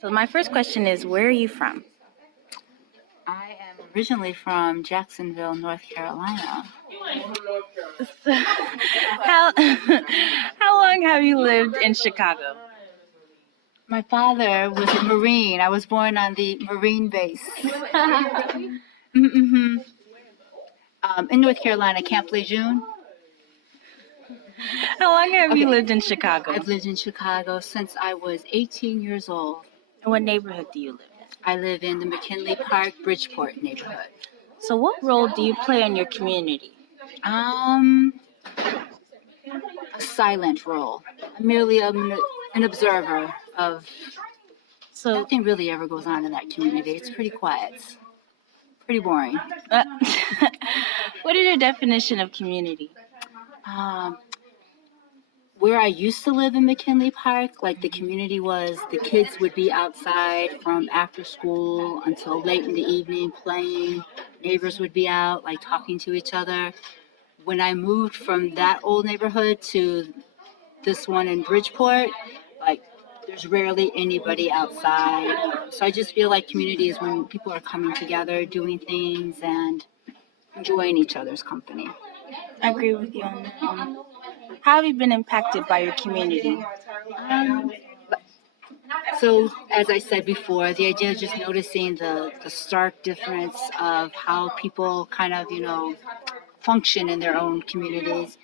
So my first question is, where are you from? I am originally from Jacksonville, North Carolina. How how long have you lived in Chicago? My father was a Marine. I was born on the Marine base. In North Carolina, Camp Lejeune. How long have you lived in Chicago? I've lived in Chicago since I was 18 years old. And what neighborhood do you live in? I live in the McKinley Park, Bridgeport neighborhood. So what role do you play in your community? A silent role. I'm merely an observer of. So nothing really ever goes on in that community. It's pretty quiet. Pretty boring. What is your definition of community? Where I used to live in McKinley Park, like the community was, the kids would be outside from after school until late in the evening playing. Neighbors would be out, like talking to each other. When I moved from that old neighborhood to this one in Bridgeport, like there's rarely anybody outside. So I just feel like community is when people are coming together, doing things, and enjoying each other's company. I agree with you on that one. How have you been impacted by your community? So, as I said before, the idea of just noticing the stark difference of how people kind of, function in their own communities.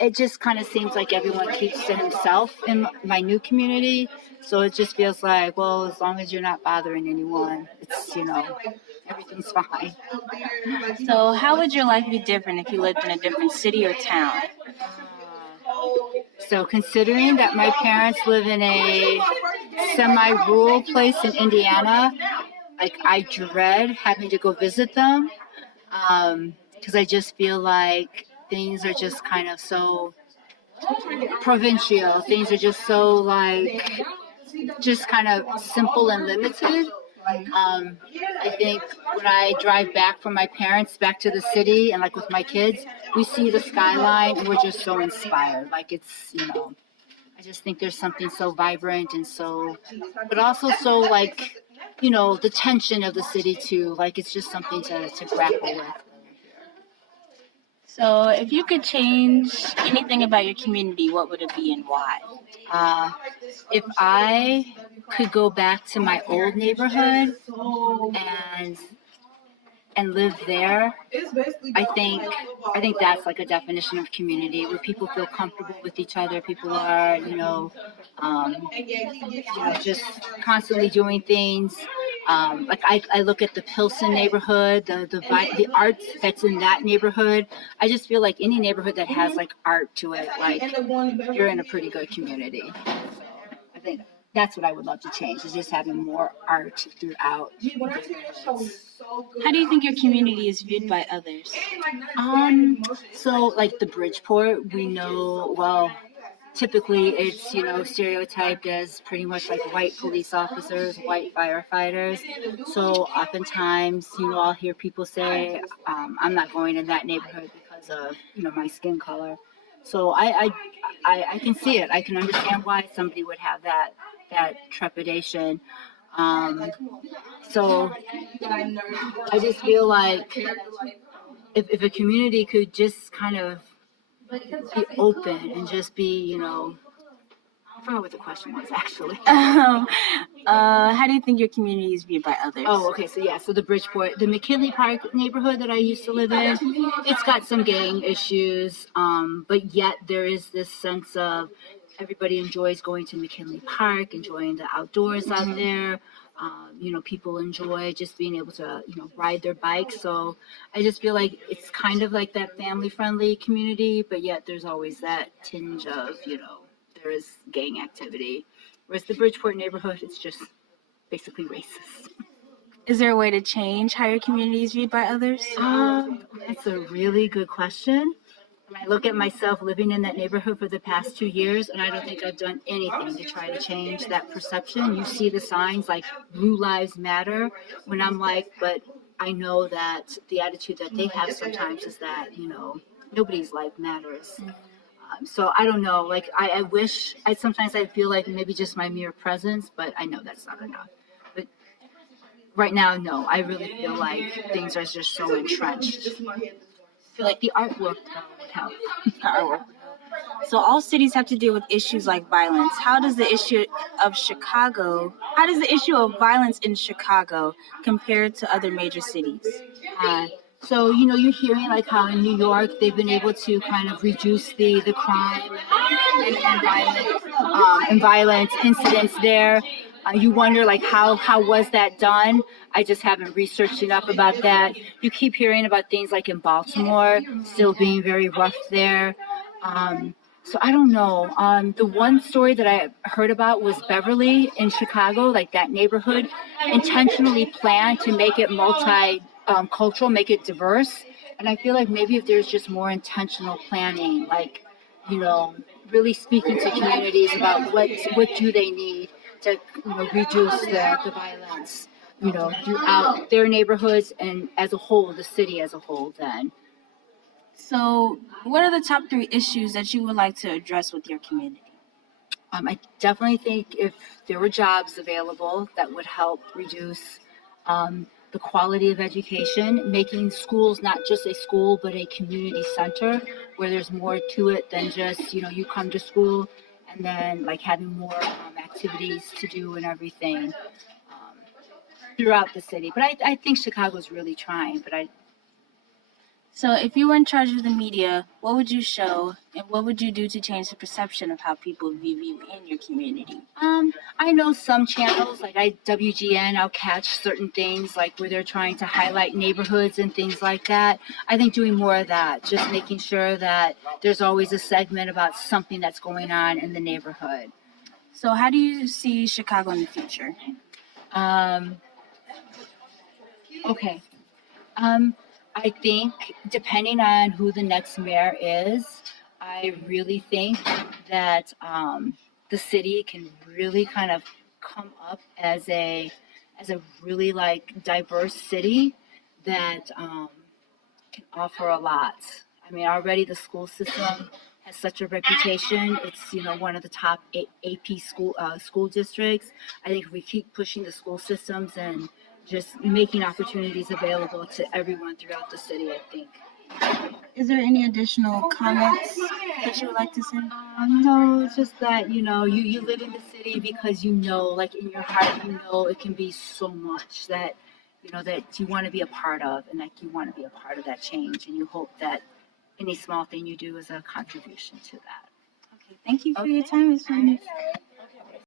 It just kind of seems like everyone keeps to himself in my new community. So it just feels like, well, as long as you're not bothering anyone, it's, everything's fine. So how would your life be different if you lived in a different city or town? So considering that my parents live in a semi-rural place in Indiana, like I dread having to go visit them because I just feel like things are just kind of so provincial. Things are just so like just kind of simple and limited. I think when I drive back from my parents back to the city and like with my kids, we see the skyline and we're just so inspired. Like it's, I just think there's something so vibrant and so, but also so like, the tension of the city too. Like it's just something to grapple with. So if you could change anything about your community, what would it be and why? If I could go back to my old neighborhood and live there, I think that's like a definition of community where people feel comfortable with each other. People are, just constantly doing things. Like I look at the Pilsen neighborhood, the art that's in that neighborhood. I just feel like any neighborhood that has like art to it, like you're in a pretty good community. I think that's what I would love to change, is just having more art throughout. How do you think your community is viewed by others? So like the Bridgeport, we know, well, typically it's, stereotyped as pretty much like white police officers, white firefighters. So oftentimes, I'll hear people say, I'm not going in that neighborhood because of, my skin color. So I can see it. I can understand why somebody would have that trepidation. So I just feel like if a community could just kind of be open and just be, I forgot what the question was actually. How do you think your community is viewed by others? Oh, okay. So the Bridgeport, the McKinley Park neighborhood that I used to live in, it's got some gang issues, but yet there is this sense of everybody enjoys going to McKinley Park, enjoying the outdoors out there. People enjoy just being able to, ride their bikes. So I just feel like it's kind of like that family-friendly community, but yet there's always that tinge of, there is gang activity. Whereas the Bridgeport neighborhood, it's just basically racist. Is there a way to change how your community is viewed by others? That's a really good question. I look at myself living in that neighborhood for the past 2 years, and I don't think I've done anything to try to change that perception. You see the signs like Blue Lives Matter, when I'm like, but I know that the attitude that they have sometimes is that, nobody's life matters. So I don't know, like I wish, sometimes I feel like maybe just my mere presence, but I know that's not enough. But right now, no, I really feel like things are just so entrenched. I feel like the artwork would help. Artwork. So all cities have to deal with issues like violence. How does the issue of violence in Chicago compare to other major cities? So, you're hearing like how in New York they've been able to kind of reduce the crime and violence incidents there. You wonder like how was that done? I just haven't researched enough about that. You keep hearing about things like in Baltimore still being very rough there. So I don't know. The one story that I heard about was Beverly in Chicago, like that neighborhood, intentionally planned to make it multi-cultural, make it diverse. And I feel like maybe if there's just more intentional planning, like, really speaking to communities about what do they need to reduce the violence, throughout their neighborhoods and as a whole, the city as a whole then. So what are the top 3 issues that you would like to address with your community? I definitely think if there were jobs available that would help reduce the quality of education, making schools not just a school but a community center where there's more to it than just, you come to school and then like having more activities to do and everything throughout the city. But I think Chicago's really trying, but So if you were in charge of the media, what would you show and what would you do to change the perception of how people view you in your community? I know some channels like WGN, I'll catch certain things like where they're trying to highlight neighborhoods and things like that. I think doing more of that, just making sure that there's always a segment about something that's going on in the neighborhood. So how do you see Chicago in the future? Okay. I think depending on who the next mayor is, I really think that the city can really kind of come up as a really like diverse city that can offer a lot. I mean, already the school system has such a reputation. It's one of the top AP school districts. I think if we keep pushing the school systems and just making opportunities available to everyone throughout the city, I think. Is there any additional comments that you would like to say? No, it's just that, you live in the city because like in your heart, it can be so much that, that you want to be a part of and like you want to be a part of that change and you hope that any small thing you do is a contribution to that. Okay, thank you for your time, Ms. Monik.